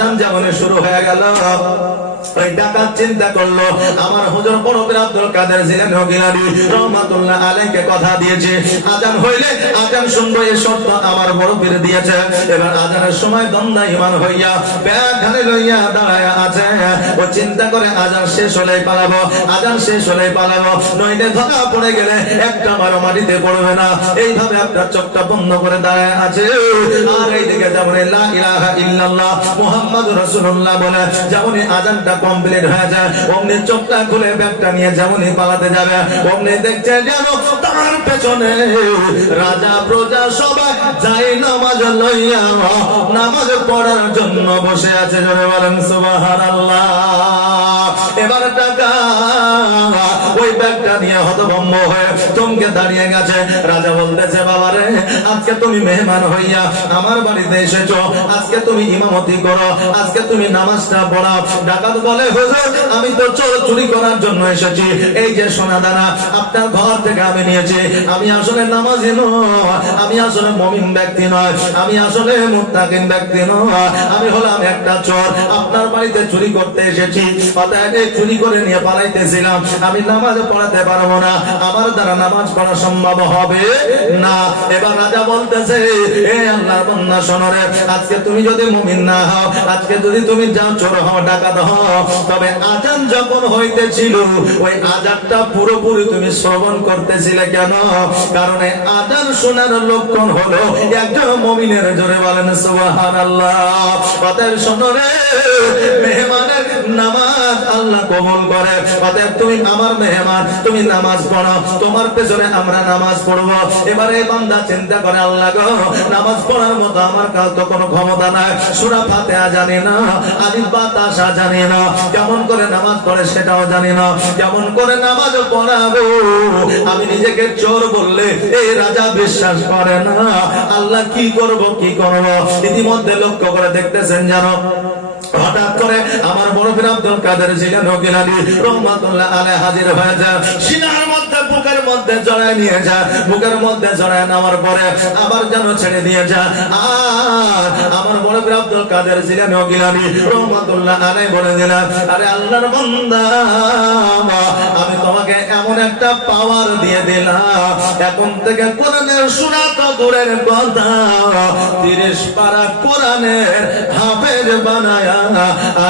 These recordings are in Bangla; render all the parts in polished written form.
আজান যেমন শুরু হয়ে গেল, ওই ডাকাত চিন্তা করলো আমার হুজুর বড় পীর আব্দুল কাদের জিলানী গিলানী রহমাতুল্লাহ আলাইহিকে কথা দিয়েছে, আজান হইলে আজান শুনবো এই শর্ত আমার বড় পীর দিয়েছে। এবার আজানের সময় দণ্ডায়মান হইয়া ব্যাগ ঘাড়ে লইয়া দাঁড়ায় আছে। ও চিন্তা করে আজান শেষ হলেই পালাবো, আজান শেষ হলেই পালাবো, নইলে ধরা পড়ে গেলে একটা বারো মাটিতে পড়বে না। এইভাবে আপনার চোখটা বন্ধ করে দাঁড়ায় আছে। আর এইদিকে যেমন লা ইলাহা ইল্লাল্লাহ মুহাম্মাদুর রাসূলুল্লাহ বলে যেমনই আজানটা কমপ্লিট হয়ে যায়, অমনি চোখটা খুলে ব্যাগটা নিয়ে যেমনই পালাতে যাবে, অমনি দেখছে যেন তার পেছনে রাজা প্রজা সবাই যাই নামাজ লইয়া নামাজ পড়ার জন্য বসে আছে। জোরে বলেন সুবহানাল্লাহ। এবার টাকা ওই ব্যাগটা নিয়ে হতভম্ব হয়ে চমকে দাঁড়িয়ে গেছে। রাজা বলতেছে, বাবারে আজকে তুমি মেহমান হইয়া আমার বাড়িতে এসেছো, আজকে তুমি ইমামতি করো, আজকে তুমি নামাজটা পড়াও। ডাকাত বলে, হুজুর আমি তো চোর চুরি করার জন্য এসেছি, এই যে সোনা দানা আপনার ঘর থেকে আমি নিয়েছি, আমি আসলে নামাজি নয়, আমি আসলে মুমিন ব্যক্তি নয়, আমি আসলে মুত্তাকিন ব্যক্তি নয়, আমি হলাম একটা চোর, আপনার বাড়িতে চুরি করতে এসেছি, অতএব চুরি করে নিয়ে পালাইতেছিলাম, আমি নামাজ পড়াতে পারবো না, আমার দ্বারা নামাজ পড়া সম্ভব হবে না। এবার রাজা বলতেছে, এ আল্লাহর বান্দা শোনো রে, আজকে তুমি যদি মুমিন না হও, আজকে যদি তুমি যাও চোর হও ডাকাত হও, তবে আজান যখন হইতেছিল ওই আজানটা পুরোপুরি তুমি শ্রবণ করতেছিলে কেন? কারণ আজান শোনার লক্ষণ হলো একজন মুমিনের। জোরে বলেন সুবহানাল্লাহ। অতএব শোনো রে, মেহমানের নামাজ আল্লাহ কবুল করে, অতএব তুমি আমার মেহমান, তুমি নামাজ পড়ো, তোমার পেছনে আমরা নামাজ পড়বো। এবারে বান্দা চিন্তা করে, আল্লাহ গো নামাজ পড়ার মতো আমার কাল তো কোনো ক্ষমতা নাই, সূরা ফাতিহা জানি না, আলিফ বা তাসা জানি না, কেমন করে নামাজ পড়ে সেটাও জানি না, কেমন করে নামাজ পড়াবো? আমি নিজেকে চোর বললে এই রাজা বিশ্বাস করে না। আল্লাহ কি করব কি করব? ইতিমধ্যে লক্ষ্য করে দেখতেছেন জানো, হঠাৎ করে আমার বড় পীর আব্দুল কাদের জিলানী গিলানী রহমাতুল্লাহ আলাইহি হাজির হয়ে যায়। সিনার মধ্যে বুকের মধ্যে জড়ায় নিয়ে যায়, বুকের মধ্যে জড়ায় নেওয়ার পরে আবার যেন ছেড়ে দিয়ে যায়। আর আমার বড় পীর আব্দুল কাদের জিলানী গিলানী রহমাতুল্লাহ আলাইহি বলে দিলেন, আরে আল্লাহর বান্দা, আমি তোমাকে এমন একটা পাওয়ার দিয়ে দিলাম, এখন থেকে কোরআনের সূরা তো দূরের কথা, 30 পারা কোরআনের হাফেজ বানায়া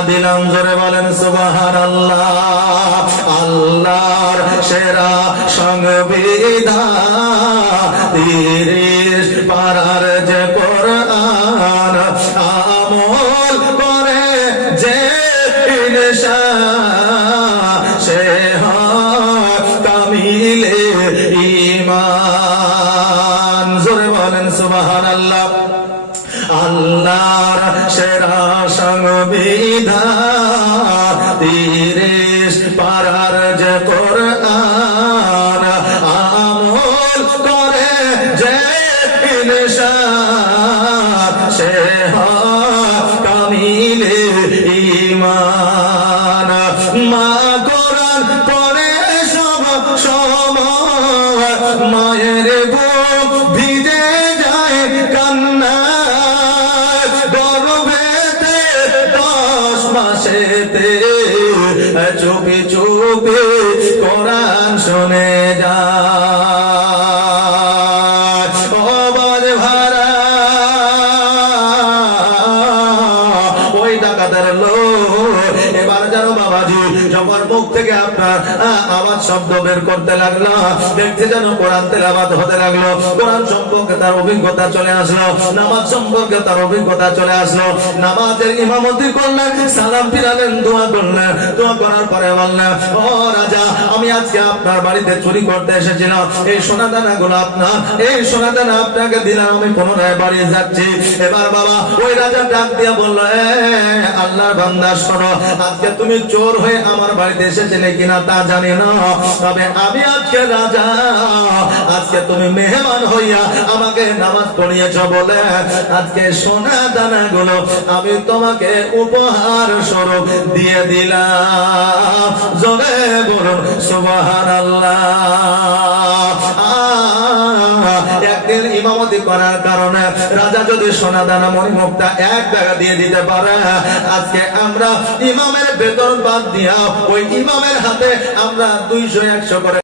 দিলাম। জোরে বলেন সুবহানাল্লাহ। আল্লাহর সেরা সংবিধান 30 পারার যে কোরআন আমল করে যে ইনশাআল্লাহ সে হয় কামিলে ঈমান। জোরে বলেন সুবহানাল্লাহ। আল্লাহর সেরা সংবিধান 30 পারার যে কোরআন আমল করে যে ইনশাআল্লাহ সে হয় কামিলে ঈমান। মা কোরআন পড়ে সব সময়, মায়ের বুক ভিজে যায় কান্না, চুপি চুপি কোরআন শুনে যায়। ও বাজ ভাড়া ওই ডাকাতের লোক এবার জানো বাবাজি যখন মুখ থেকে আপনার আওয়াজ শব্দ বের করতে লাগলো, দেখতে যেন কোরআন তেলাওয়াত হতে লাগলো, কোরআন সম্পর্কে তার অভিজ্ঞতা চলে আসলো, নামাজ সম্পর্কে তার অভিজ্ঞতা চলে আসলো। নামাজের ইমামতি করলেন, সালাম ফিরালেন, দোয়া করলেন, দোয়া করার পরে বললেন, ও রাজা আমি আজকে আপনার বাড়িতে চুরি করতে এসেছিলাম, এই সোনা দানা গুলো আপনার, এই সোনা দানা আপনাকে দিলাম, আমি পুনরায় বাড়ি যাচ্ছি। এবার বাবা ওই রাজা ডাক দিয়ে বললো, আল্লাহর বান্দা শোনো, আজকে তুমি চোর হয়ে আমার বাড়িতে এসেছিলে কিনা তা জানি না, তবে আমি আজকে রাজা, আজকে তুমি মেহমান হইয়া আমাকে নামাজ পড়িয়েছ বলে আজকে সোনা দানা গুলো আমি তোমাকে উপহার স্বরূপ দিয়ে দিলাম। জোরে বলুন সুবহানাল্লাহ। একদিন ইমামতি করার কারণে রাজা যদি সোনা দানা মণিমুক্তা 1 টাকা দিয়ে দিতে পারে, আজকে আমরা ইমামের বেতন বাদ দিয়া ওই ইমামের হাতে আমরা 200-100 করে